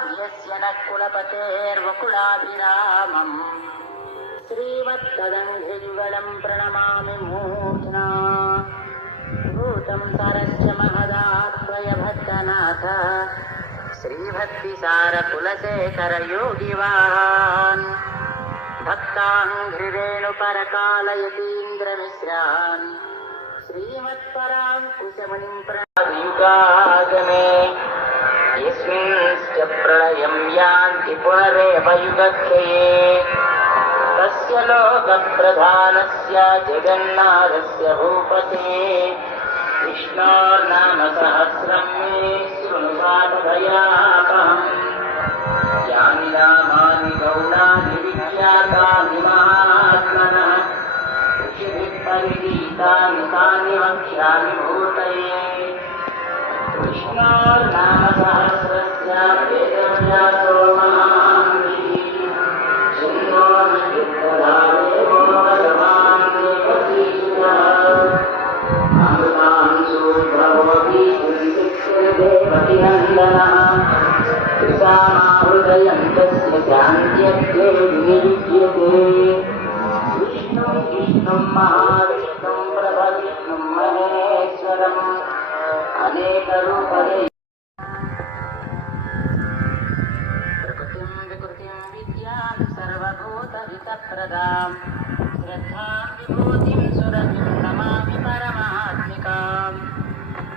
कुलपतेर्वकुलाभिरामम् श्रीमत्तदङ्घ्रियुगलम् प्रणमामि मूर्ध्ना भूतं सरश्च महदात्मय भक्तनाथ श्रीभक्तिसारकुलशेखरयोगिवान् भक्ताङ्घ्रिरेणुपरकालयतीन्द्रमिश्रान् श्रीमत्पराङ्कुशमुनिं प्रयुगागमे प्रलयं यान्ति पुनरेव युगक्षये तस्य लोकप्रधानस्य जगन्नाथस्य भूपते। सहस्रं मे शृणुपाठभयापहम् यानि नामानि गौणानि विख्यातानि महात्मनः। ऋषिभिः परिगीतानि तानि वक्ष्यामि भूतये। विष्णोर्नाम महाविष्णुं प्रभविष्णुं महेश्वरम्। अनेकरूपदे సత్ప్రదాం శ్రద్ధాం విభూతిం సురతిం నమామి పరమాత్మికాం.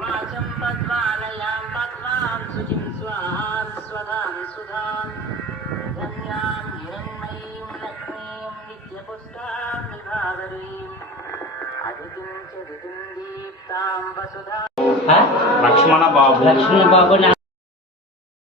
వాచం పద్మాలయాం పద్మాం శుచిం స్వాహాం స్వదాం సుధాం. ధన్యాం హిరణ్మయీం లక్ష్మీం నిత్యపుష్టాం విభావరీం అదితిం చ దీప్తాం వసుధాం. లక్ష్మణ బాబు. లక్ష్మణ బాబు